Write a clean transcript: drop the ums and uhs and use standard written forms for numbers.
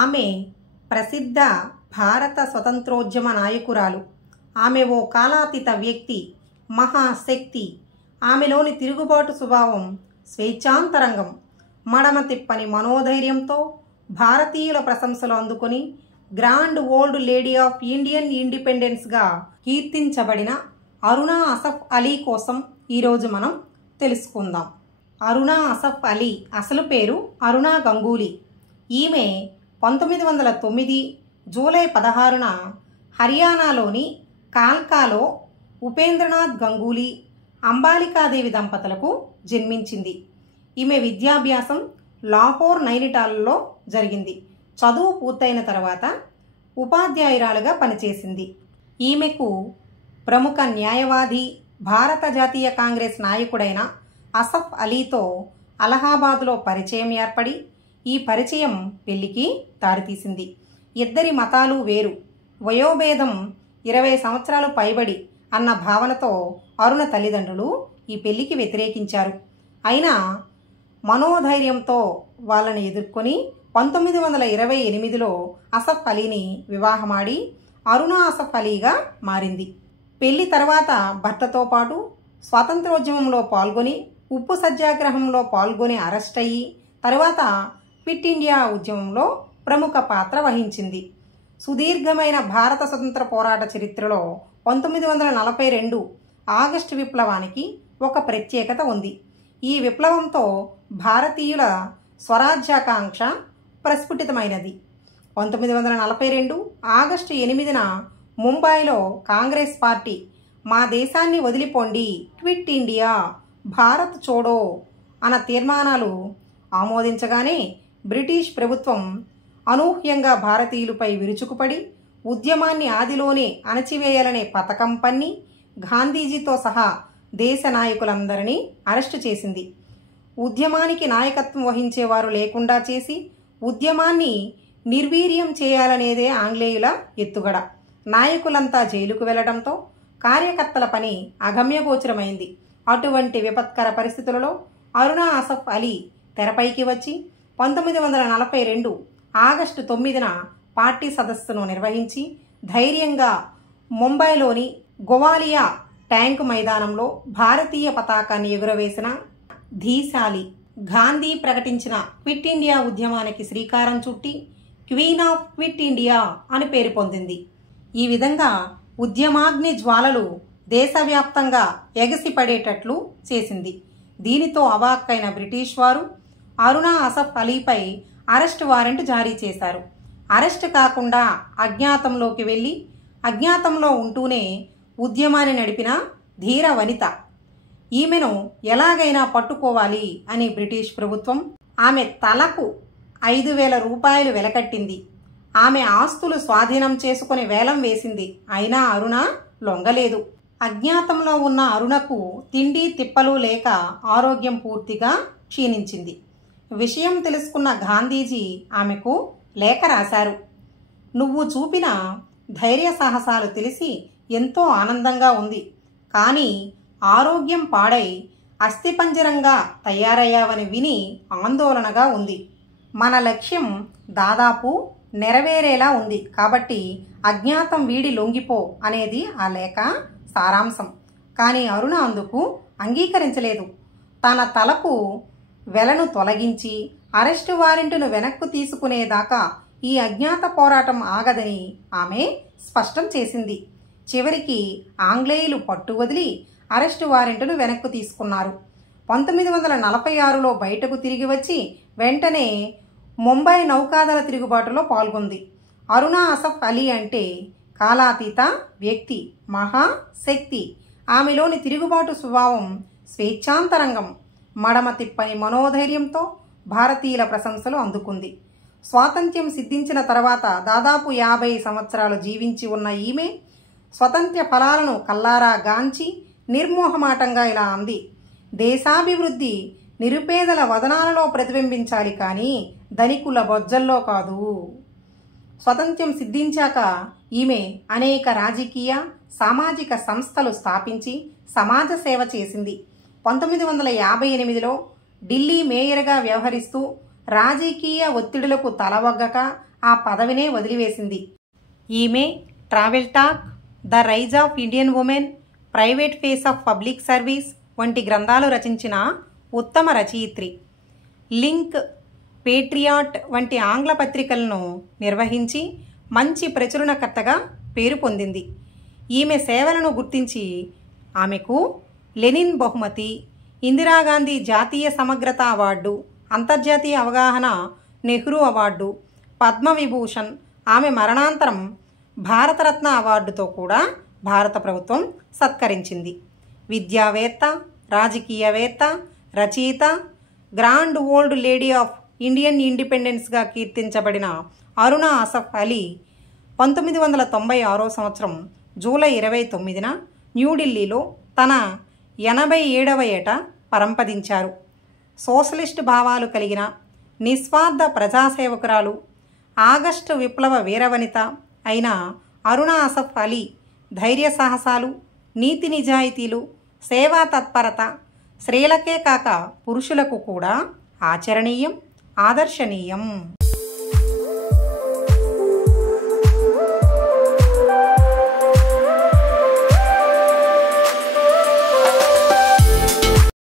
ఆమె ప్రసిద్ధ భారత స్వతంత్రోద్యమ నాయకురాలు. ఆమె ఓ కాలాతీత వ్యక్తి, మహాశక్తి. ఆమెలోని తిరుగుబాటు స్వభావం, స్వేచ్ఛాంతరంగం, మడమ తిప్పని మనోధైర్యంతో భారతీయుల ప్రశంసలు అందుకొని grand old lady of Indian ఇండిపెండెన్స్గా కీర్తించబడిన అరుణా అసఫ్ అలీ కోసం ఈరోజు మనం తెలుసుకుందాం. అరుణా అసఫ్ అలీ అసలు పేరు అరుణా గంగూలీ. ఈమె 1909 జూలై 16న హర్యానాలోని కాల్కాలో ఉపేంద్రనాథ్ గంగూలీ, అంబాలికాదేవి దంపతులకు జన్మించింది. ఈమె విద్యాభ్యాసం లాహోర్, నైనిటాల్లో జరిగింది. చదువు పూర్తయిన తర్వాత ఉపాధ్యాయురాలుగా పనిచేసింది. ఈమెకు ప్రముఖ న్యాయవాది, భారత జాతీయ కాంగ్రెస్ నాయకుడైన అసఫ్ అలీతో అలహాబాద్లో పరిచయం ఏర్పడి ఈ పరిచయం పెళ్లికి దారితీసింది. ఇద్దరి మతాలు వేరు, వయోభేదం 20 సంవత్సరాలు పైబడి అన్న భావనతో అరుణ తల్లిదండ్రులు ఈ పెళ్లికి వ్యతిరేకించారు. అయినా మనోధైర్యంతో వాళ్ళని ఎదుర్కొని 1928లో అసఫ్ అలీని వివాహమాడి అరుణా అసఫ్ అలీగా మారింది. పెళ్లి తర్వాత భర్తతో పాటు స్వాతంత్రోద్యమంలో పాల్గొని, ఉప్పు సత్యాగ్రహంలో పాల్గొని అరెస్ట్ అయ్యి, తర్వాత క్విట్ ఇండియా ఉద్యమంలో ప్రముఖ పాత్ర వహించింది. సుదీర్ఘమైన భారత స్వతంత్ర పోరాట చరిత్రలో 1942 ఆగస్టు విప్లవానికి ఒక ప్రత్యేకత ఉంది. ఈ విప్లవంతో భారతీయుల స్వరాజ్యాకాంక్ష ప్రస్ఫుటితమైనది. 1942 ఆగస్టు 8న ముంబైలో కాంగ్రెస్ పార్టీ మా దేశాన్ని వదిలిపోండి, క్విట్ ఇండియా, భారత్ చోడో అన్న తీర్మానాలు ఆమోదించగానే బ్రిటిష్ ప్రభుత్వం అనూహ్యంగా భారతీయులపై విరుచుకుపడి ఉద్యమాన్ని ఆదిలోనే అణచివేయాలనే పథకం పన్ని గాంధీజీతో సహా దేశ నాయకులందరినీ అరెస్టు చేసింది. ఉద్యమానికి నాయకత్వం వహించేవారు లేకుండా చేసి ఉద్యమాన్ని నిర్వీర్యం చేయాలనేదే ఆంగ్లేయుల ఎత్తుగడ. నాయకులంతా జైలుకు వెళ్లడంతో కార్యకర్తల పని అగమ్యగోచరమైంది. అటువంటి విపత్కర పరిస్థితులలో అరుణా అసఫ్ అలీ తెరపైకి వచ్చి 1942 ఆగస్టు 9న పార్టీ సదస్సును నిర్వహించి ధైర్యంగా ముంబైలోని గోవాలియా ట్యాంకు మైదానంలో భారతీయ పతాకాన్ని ఎగురవేసిన ధీశాలి. గాంధీ ప్రకటించిన క్విట్ ఇండియా ఉద్యమానికి శ్రీకారం చుట్టి క్వీన్ ఆఫ్ క్విట్ ఇండియా అని పేరు పొందింది. ఈ విధంగా ఉద్యమాగ్ని జ్వాలలు దేశవ్యాప్తంగా ఎగసిపడేటట్లు చేసింది. దీనితో అవాక్కైన బ్రిటిష్ వారు అరుణా అసఫ్ అలీపై అరెస్టు వారెంట్ జారీ చేశారు. అరెస్టు కాకుండా అజ్ఞాతంలోకి వెళ్ళి అజ్ఞాతంలో ఉంటూనే ఉద్యమాన్ని నడిపిన ధీర వనిత. ఈమెను ఎలాగైనా పట్టుకోవాలి అని బ్రిటిష్ ప్రభుత్వం ఆమె తలకు 5,000 రూపాయలు వెలకట్టింది. ఆమె ఆస్తులు స్వాధీనం చేసుకుని వేలం వేసింది. అయినా అరుణ లొంగలేదు. అజ్ఞాతంలో ఉన్న అరుణకు తిండి తిప్పలు లేక ఆరోగ్యం పూర్తిగా క్షీణించింది. విషయం తెలుసుకున్న గాంధీజీ ఆమెకు లేఖ రాశారు. నువ్వు చూపిన ధైర్య సాహసాలు తెలిసి ఎంతో ఆనందంగా ఉంది, కానీ ఆరోగ్యం పాడై అస్థిపంజరంగా తయారయ్యావని విని ఆందోళనగా ఉంది. మన లక్ష్యం దాదాపు నెరవేరేలా ఉంది, కాబట్టి అజ్ఞాతం వీడి లొంగిపో అనేది ఆ లేఖ సారాంశం. కానీ అరుణ అందుకు అంగీకరించలేదు. తన తలకు వెలను తొలగించి అరెస్టు వారెంటును వెనక్కు తీసుకునేదాకా ఈ అజ్ఞాత పోరాటం ఆగదని ఆమె స్పష్టం చేసింది. చివరికి ఆంగ్లేయులు పట్టు వదిలి అరెస్టు వారెంటును వెనక్కు తీసుకున్నారు. 1946లో బయటకు తిరిగి వచ్చి వెంటనే ముంబై నౌకాదళ తిరుగుబాటులో పాల్గొంది. అరుణా అసఫ్ అలీ అంటే కాలాతీత వ్యక్తి, మహాశక్తి. ఆమెలోని తిరుగుబాటు స్వభావం, స్వేచ్ఛాంతరంగం, మడమ తిప్పని మనోధైర్యంతో భారతీయుల ప్రశంసలు అందుకుంది. స్వాతంత్ర్యం సిద్ధించిన తర్వాత దాదాపు 50 సంవత్సరాలు జీవించి ఉన్న ఈమె స్వతంత్ర ఫలాలను కల్లారా గాంచి నిర్మోహమాటంగా ఇలా అంది: దేశాభివృద్ధి నిరుపేదల వదనాలలో ప్రతిబింబించాలి, కానీ ధనికుల బొజ్జల్లో కాదు. స్వతంత్ర్యం సిద్ధించాక ఈమె అనేక రాజకీయ, సామాజిక సంస్థలు స్థాపించి సమాజ సేవ చేసింది. 1958లో ఢిల్లీ మేయర్గా వ్యవహరిస్తూ రాజకీయ ఒత్తిడులకు తలవగ్గక ఆ పదవినే వదిలివేసింది. ఈమె travel talk, the rise of Indian women, private face of public service వంటి గ్రంథాలు రచించిన ఉత్తమ రచయిత్రి. లింక్, పేట్రియాట్ వంటి ఆంగ్ల పత్రికలను నిర్వహించి మంచి ప్రచురణకర్తగా పేరు పొందింది. ఈమె సేవలను గుర్తించి ఆమెకు లెనిన్ బహుమతి, ఇందిరాగాంధీ జాతీయ సమగ్రత అవార్డు, అంతర్జాతీయ అవగాహన నెహ్రూ అవార్డు, పద్మవిభూషణ్, ఆమె మరణాంతరం భారతరత్న అవార్డుతో కూడా భారత ప్రభుత్వం సత్కరించింది. విద్యావేత్త, రాజకీయవేత్త, రచయిత, grand old lady of Indian ఇండిపెండెన్స్గా కీర్తించబడిన అరుణ అసఫ్ అలీ 1996 సంవత్సరం జూలై 29న న్యూఢిల్లీలో తన 87వ ఏట పరంపదించారు. సోషలిస్ట్ భావాలు కలిగిన నిస్వార్థ ప్రజాసేవకురాలు, ఆగస్టు విప్లవ వీరవనిత అయిన అరుణ అసఫ్ అలీ ధైర్య సాహసాలు, నీతి నిజాయితీలు, సేవా తత్పరత స్త్రీలకే కాక పురుషులకు కూడా ఆచరణీయం, ఆదర్శనీయం.